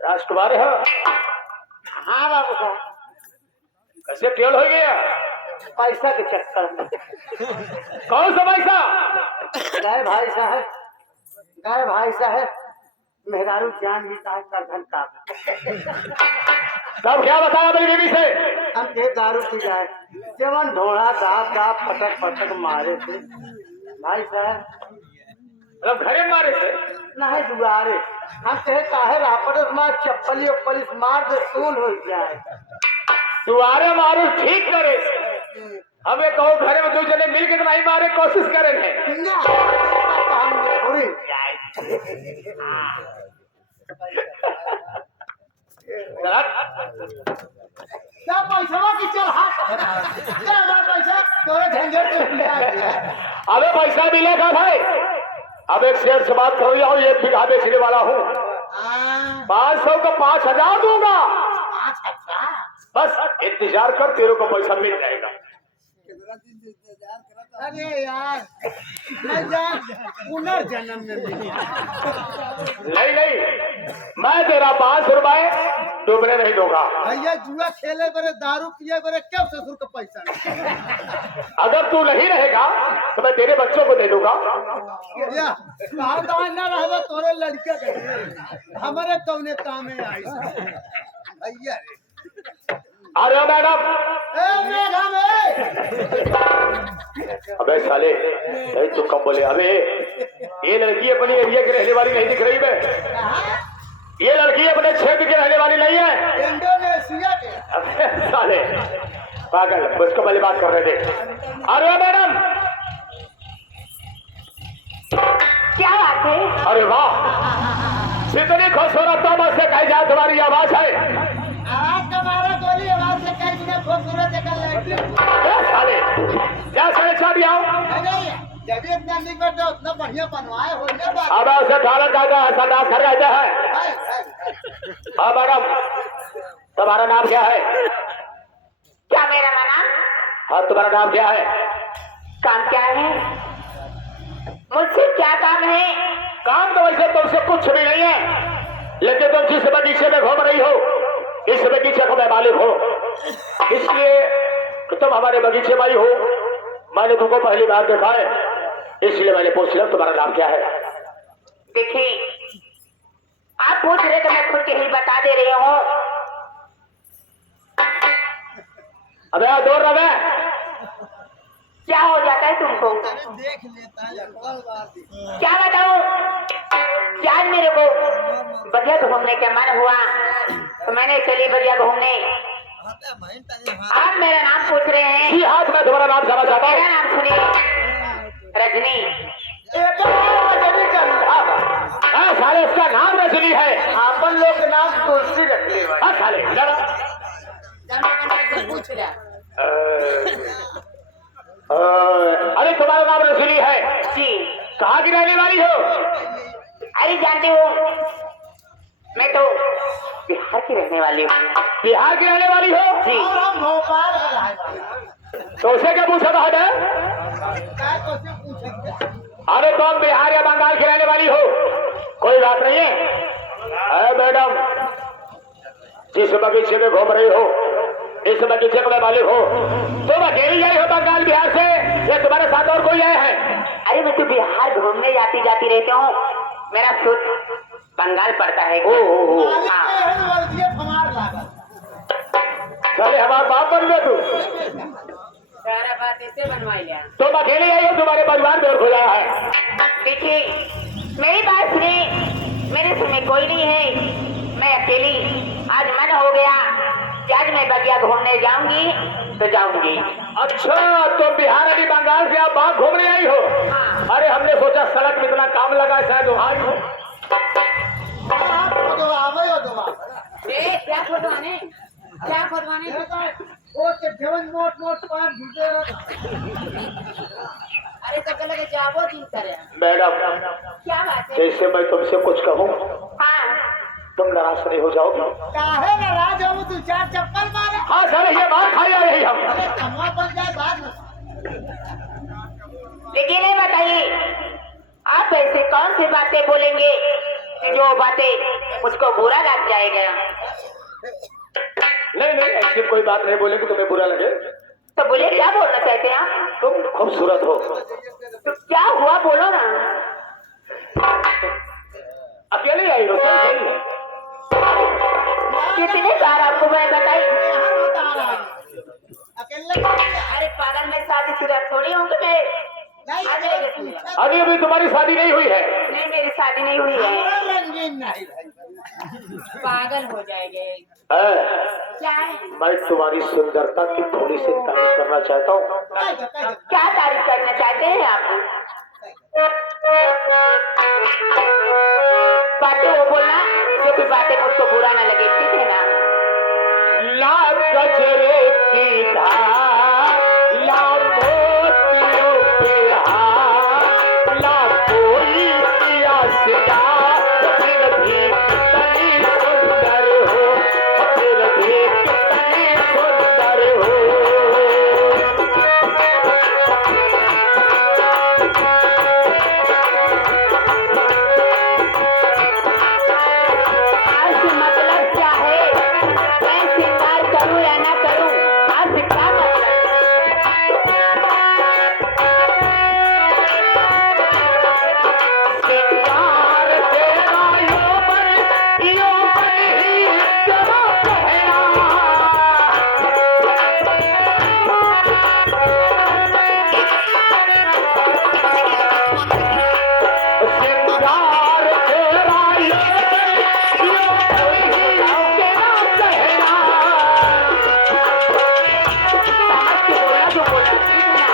राजकुमार है। हाँ बाबू साहब, कैसे फेल हो गया? पैसा के चक्कर में। कौन सा पैसा? गए भाई साहब मेहरारू जान भी का धन का। तब क्या बताया अपनी बीवी से? हम के दारू पी जाए जवन ढोड़ा दाप दाप पटक पटक मारे थे भाई साहब। मतलब घरे मारे थे? नहीं दुआरे। हम कहे काहे रापड़स मार चप्पली उप्पली मार दे सून हो जाए। दुआरे मारो ठीक करे। हमें कहो घरे में दो जने मिल के नहीं मारे कोशिश करे थे। हम थोड़ी जाए। क्या पैसा की चल हाथ क्या पैसा तोरे झंझट में आ गया। अबे पैसा मिलेगा भाई। अब एक शेर से बात करो जाओ, एक बिघा बेचने वाला हूँ। 500 का 5000 दूंगा। बस इंतजार कर, तेरे को पैसा मिल जाएगा। अरे यार पुनर्जन्म में नहीं मैं तेरा 500 रुपए डूबने नहीं दूंगा। भैया जुआ खेले बड़े दारू पिए बड़े क्यों ससुर का पैसा नहीं। अगर तू नहीं रहेगा तो मैं तेरे बच्चों को दे दूंगा। ना रहे तोरे लड़के के हमारे कौने काम में आई भैया। अरे मैडम अबे साले तू कम बोले। अबे ये लड़की अपनी एरिया की रहने वाली नहीं दिख रही है। ये लड़की अपने क्षेत्र की रहने वाली नहीं है, इंडोनेशिया के। साले पागल, मुझको पहले बात कर रहे थे। अरे मैडम क्या बात है? अरे वाह, कितनी खूबसूरत तो से कही जाए तुम्हारी आवाज है। आवाज का मारा गोली आवाज से कहीं ने खूबसूरत साले क्या साढ़े छा भी आओ। जब इतना नहीं बैठे उतना बढ़िया बनवाए हो। अब उसे ढालक कहते हैं, सरदार घर कहते हैं। हाँ मैडम, तुम्हारा नाम क्या है? क्या मेरा नाम? हाँ तुम्हारा नाम क्या है? काम क्या है? मुझसे क्या काम है? काम तो वैसे तुमसे कुछ भी नहीं है, लेकिन तुम जिस बगीचे में घूम रही हो इस बगीचे को मैं मालिक हो, इसलिए कि तुम हमारे बगीचे में आई हो। मैंने तुमको पहली बार देखा है, इसलिए मैंने पूछ लिया तुम्हारा नाम क्या है। देखिए आप पूछ रहे तो मैं खुद के ही बता दे रही हूँ। अबे दूर रहे। क्या हो जाता है तुमको? देख लेता है क्या बताऊं? क्या मेरे को बढ़िया घूमने का मन हुआ तो मैंने चली बढ़िया घूमने। आप मेरा नाम पूछ रहे हैं? जी हाँ, मैं तुम्हारा नाम जाना चाहता हूँ। मेरा नाम सुनिए, रजनी। साले उसका नाम रजनी है। अपन लोग का नाम तुलसी रख ले। हाँ साले पूछ लिया। अरे तुम्हारा नाम रजनी है जी। कहाँ की रहने वाली हो? अरे जानते हो मैं तो बिहार की रहने वाली हूँ। बिहार की रहने वाली हो? जी। और हम भोपाल तो उसे क्या पूछा था? अरे तुम बिहार या बंगाल की रहने वाली हो? कोई बात नहीं है। मैडम जिस बगीचे में घूम रही हो इस बगीचे का मैं मालिक हो। तुम अकेली आई हो बंगाल बिहार से या तुम्हारे साथ और कोई आया है? अरे मैं तो बिहार घूमने जाती जाती रहती हूँ, मेरा खुद बंगाल पड़ता है। हाँ। चले हमारा बाप बन गए तू। सारा बात ऐसे बनवाई लिया। तुम अकेली आई हो, तुम्हारे परिवार में और कोई आया है? देखिए मेरी बात सुनिए, मेरे घर में कोई नहीं है, मैं अकेली। आज मन हो गया कि आज मैं बगिया घूमने जाऊंगी तो जाऊंगी। अच्छा, तुम बिहार अभी बंगाल से आप बाग घूमने आई हो? हाँ। अरे हमने सोचा सड़क में इतना काम लगा है, शायद वहाँ आई हो। क्या खोदवाने, क्या खोदवाने? अरे तो लगे जाबो दिन करे। मैडम, क्या बात है? जैसे मैं तुमसे कुछ कहूँ हाँ तुम नाराज नहीं हो जाओगी? काहे नाराज हो तू? 4 चप्पल मारे। हाँ सर, ये बात खाई आ रही हम। अरे कमा बन जाए बाद में। लेकिन ये बताइए आप ऐसे कौन सी बातें बोलेंगे कि जो बातें मुझको बुरा लग जाएगा? नहीं नहीं, ऐसी कोई बात नहीं बोलेगी तुम्हें बुरा लगे। तो बोले क्या बोलना चाहते हैं आप? तुम खूबसूरत हो। तो क्या हुआ बोलो ना। अकेले आई हो सर? कितने बार आपको मैं बताई? अकेले अरे पागल में शादीशुदा थोड़ी होंगे मैं। आ जाएगा तुम्हें। अभी अभी तुम्हारी शादी नहीं हुई है? नहीं मेरी शादी नहीं हुई है। रंगीन नहीं पागल हो जाएंगे। क्या है? मैं तुम्हारी सुंदरता की थोड़ी सी तारीफ करना चाहता हूँ। क्या तारीफ करना चाहते हैं आप? बातें वो बोलना जो भी बातें मुझको बुरा ना लगे, ठीक है ना? लाल गजरे की धार, लाल मोतियों के हार, लाल कोई पिया सिया, फिर भी कितनी सुंदर हो, फिर भी कितनी सुंदर हो। आज मतलब क्या है? मैं श्रृंगार करूं या ना करूं, आज क्या मतलब? सिंगार तेरा यो पर ही तेरा कहना। सिंगार तेरा यो पर ही तेरा कहना। समझ के बोला जो बोला, ठीक है ना?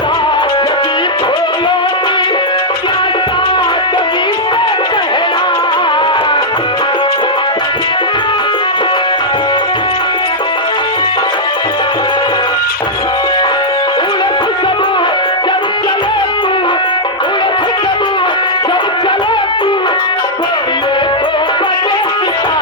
सादगी खोलोगी क्या सादगी से कहना। उलट सबू जब चले तू, उलट सबू जब चले तू, बोलिए तो बजे पिता।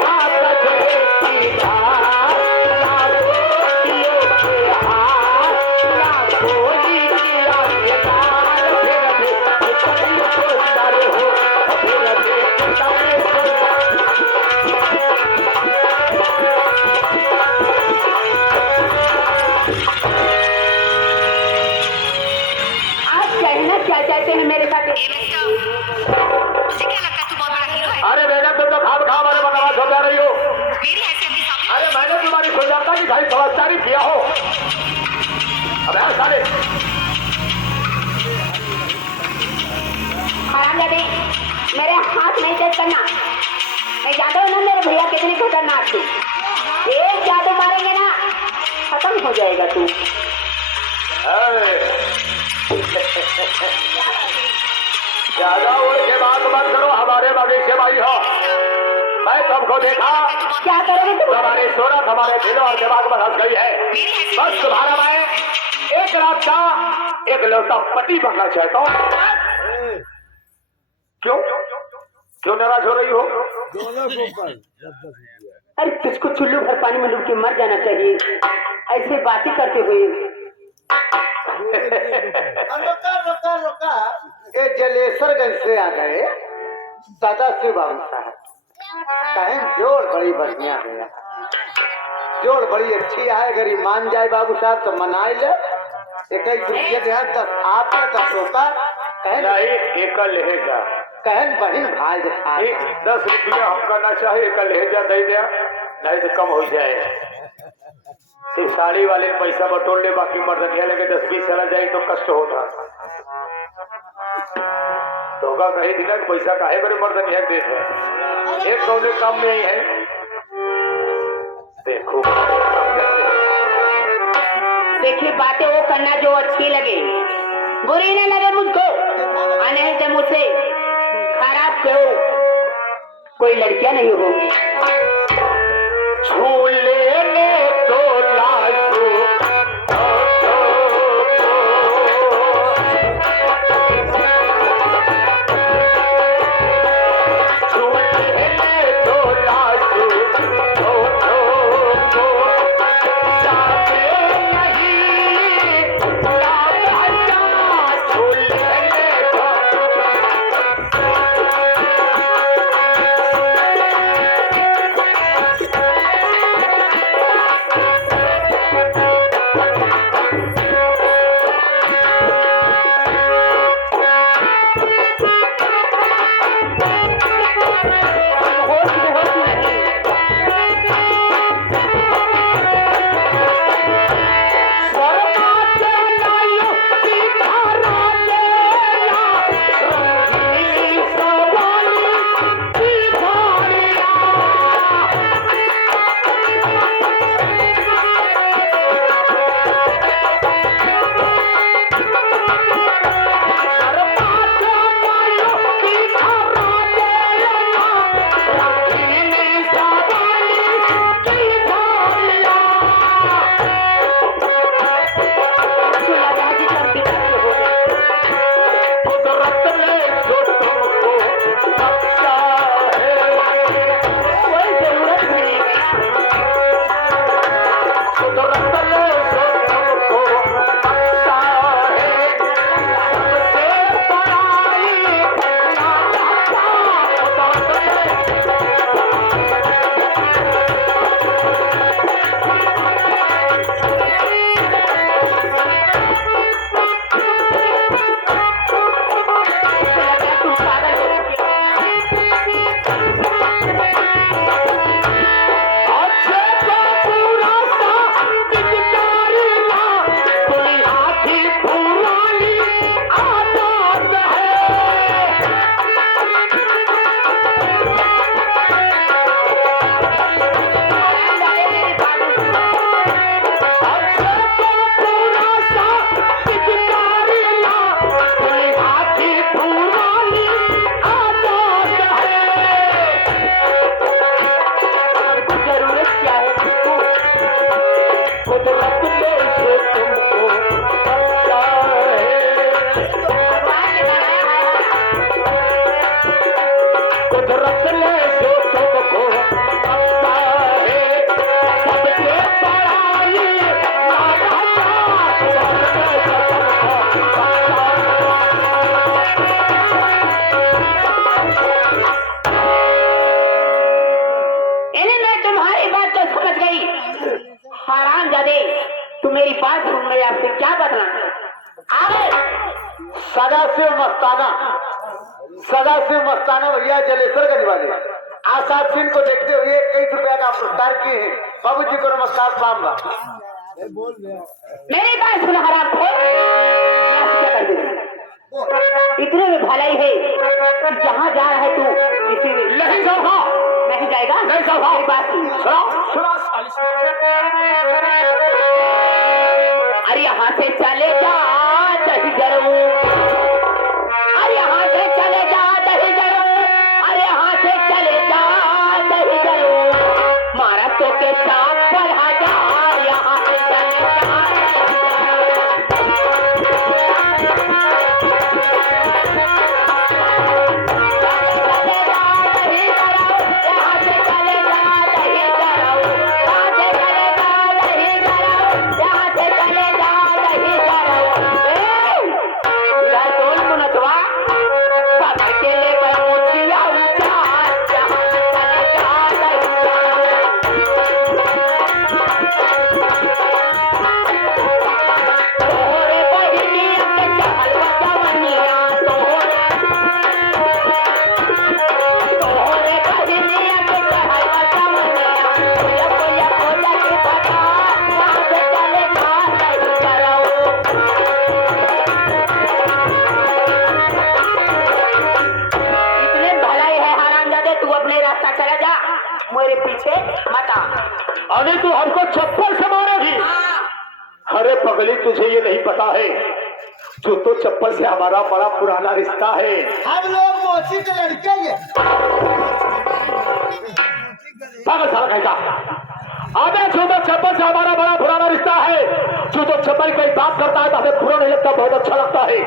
या गजरे की धार, या मोतियों के हार, या कोई पिया सितार, फिर भी कितनी सुंदर हो, फिर भी कितनी सुंदर। आप कहना क्या चाहते हैं मेरे साथ? मुझे क्या लगता है तू बहुत बड़ा हीरो है? अरे मैडम, तुम तो खाम खा हमारे बदमाश हो जा रही हो। मेरी हैसियत के सामने अरे मैंने तुम्हारी सुंदरता की भाई समझदारी किया हो। अब यार साले हरामजादे, मेरे हाथ नहीं टच करना। मैं जानता हूँ ना मेरे भैया कितनी खतरनाक थी। एक जादू मारेंगे ना खत्म हो जाएगा तू। ज्यादा उड़ के बात मत करो, हमारे बगीचे भाई हो। मैं तुमको देखा, क्या करोगे तुम? तुम्हारी सूरत हमारे दिलों और दिमाग में धस गई है। मेरी हैसियत बस तुम्हारा मैं एक रात का एक लौटा पति बनना चाहता हूँ। क्यों क्यों नाराज हो रही हो? अरे तुझको चुल्लू भर पानी में डूब के मर जाना चाहिए, ऐसे बातें करते हुए। रुका रुका रुका, ये जलेसरगंज से आ गए सदाशिव बाबू साहब। कहें जोड़ बड़ी बढ़िया है यार, जोड़ बड़ी अच्छी है। अगर ये मान जाए बाबू साहब तो मनाई ले। 21 रुपये दे 10 आपका 10 होता कहें नहीं एक लहेजा कहें बहन भाई जैसा 10 रुपया हम करना चाहिए, एक लहेजा दे दिया नहीं तो कम हो जाए। सिर्फ साड़ी वाले पैसा बटोर ले, बाकी मर्दनिया लेके 10-20 चला जाए तो कष्ट होता। तो कहीं दिला पैसा काहे बड़े मर्दनिया देते हैं, एक कौन काम में ही है। देखो देखिए बातें वो करना जो अच्छी लगे, बुरी न लगे मुझको, नहीं तो मुझसे खराब क्यों कोई लड़कियां नहीं होगी। छू लेने तो लाजो मेरी बात सुन मैं आपसे क्या बताना सदाशिव मस्ताना भैया जलेश्वरगंज वाले आसाद सिंह को देखते हुए 21 रुपया का पुरस्कार किए हैं। बाबू जी को नमस्कार पाऊंगा। मेरी बात सुन हराम खोर, इतने में भलाई है कि जहाँ जा रहा है तू इसी नहीं जाऊंगा, नहीं जाएगा, नहीं जाऊंगा। मेरी बात सुन। अरे यहाँ से चले जा दही जरूर, अरे यहाँ से चले जा दही जरूर, अरे यहाँ से चले जा दही जरूर, मारा तो के चाप पर हजार, यहाँ से चले जा मेरे पीछे मत आ। अरे तू हमको चप्पल से मारेगी? अरे पगली, तुझे ये नहीं पता है जो तो चप्पल से हमारा बड़ा पुराना रिश्ता है। हम लोग मोची के लड़के ये पागल साला कहता। अबे जो तो चप्पल से हमारा बड़ा पुराना रिश्ता है, जो तो चप्पल कोई बात करता है तो हमें बुरा नहीं लगता, बहुत अच्छा लगता है।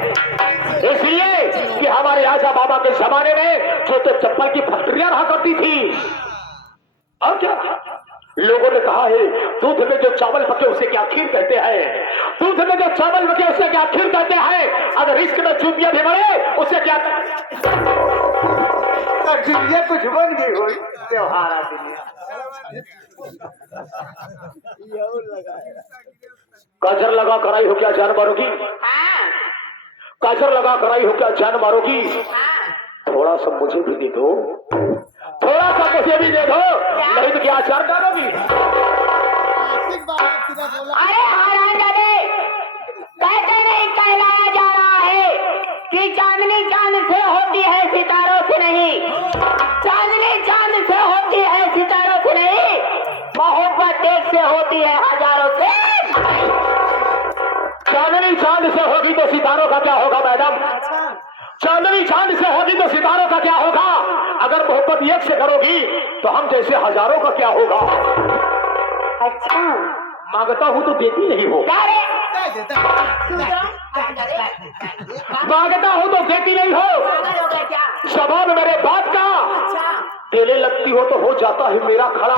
इसलिए कि हमारे आजा बाबा के जमाने में जो तो चप्पल की फैक्ट्रियां रहा करती थी। और क्या लोगों ने कहा है, दूध में जो चावल पके उसे क्या खीर कहते हैं, दूध में जो चावल पके उसे क्या खीर कहते हैं, अगर इश्क में चूतिया भी बने उसे क्या दुनिया कुछ बन गई हो त्योहार आ दुनिया काजर लगा कराई हो क्या जान मारोगी? हाँ काजर लगा कराई हो क्या जान मारोगी? हाँ थोड़ा सा मुझे भी दे दो, थोड़ा सा मुझे भी दे दो, नहीं तो क्या आचार डालोगी? अरे हरामजादे, कहते नहीं कहलाया जा रहा है कि चांदनी चांद से होती है सितारों से नहीं, चांदनी चांद से होती है सितारों से नहीं, मोहब्बत एक से होती है हजारों से। चांदनी चांद से होगी तो सितारों का क्या होगा मैडम? चांदनी चांद से होगी तो सितारों का क्या होगा? अगर मोहब्बत एक से करोगी तो हम जैसे हजारों का क्या होगा? अच्छा मांगता हूं तो देती नहीं हो, मांगता हूं तो देती नहीं हो। जवाब मेरे बात का केले लगती हो तो हो जाता है मेरा खड़ा,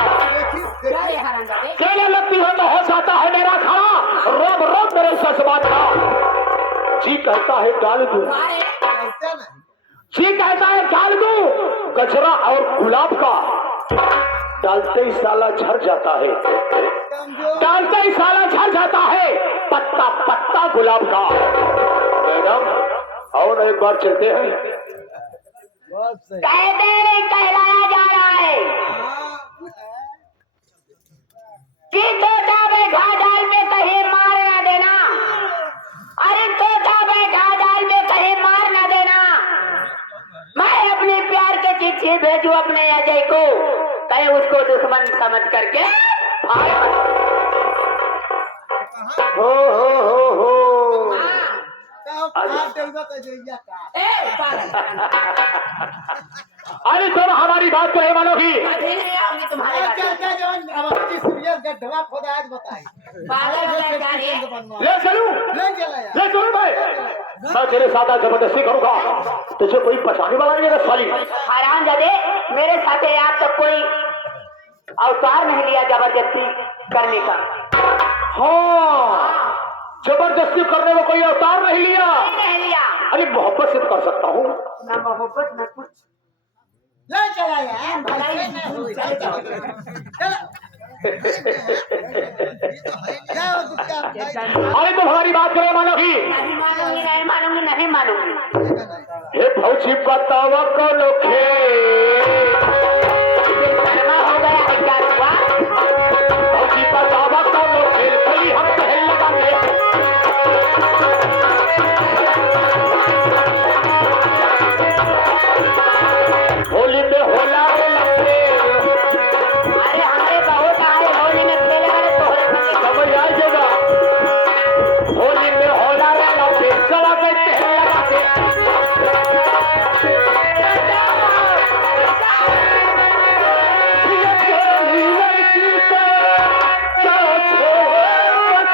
केले लगती हो तो हो जाता है मेरा खड़ा, रोब रोब मेरे सजबात का। जी कहता है डाल दूं, जी कहता है डाल दूं गजरा और गुलाब का, डालते ही साला झड़ जाता है, डालते ही साला झड़ जाता है पत्ता पत्ता गुलाब का। मैडम और एक बार चलते हैं। कहते नहीं कहलाया जा रहा है कि तोता बैठा जाल में कहीं मार ना देना, अरे तोता बैठा जाल में कहीं मार ना देना। मैं अपने प्यार के चिट्ठी भेजू अपने अजय को, कहीं उसको दुश्मन समझ करके हो अरे तुम हमारी बात को नहीं मानोगी? तुम्हारे ले चलूं, ले चलूं मैं तेरे साथ आज जबरदस्ती करूंगा, तुझे कोई पछाने वाला नहीं है साली। हरामजादे, मेरे साथ आप तक कोई अवतार नहीं लिया जबरदस्ती करने का। हाँ, जबरदस्ती करने में कोई अवतार नहीं लिया। नहीं लिया। अरे मोहब्बत से तो कर सकता हूँ ना मोहब्बत ना कुछ। ले चला यार अरे तुम हमारी बात करो मानोगी? नहीं मानूंगी, नहीं मानूंगी, नहीं मानूंगी। हे भौजी बतावा कौन खेल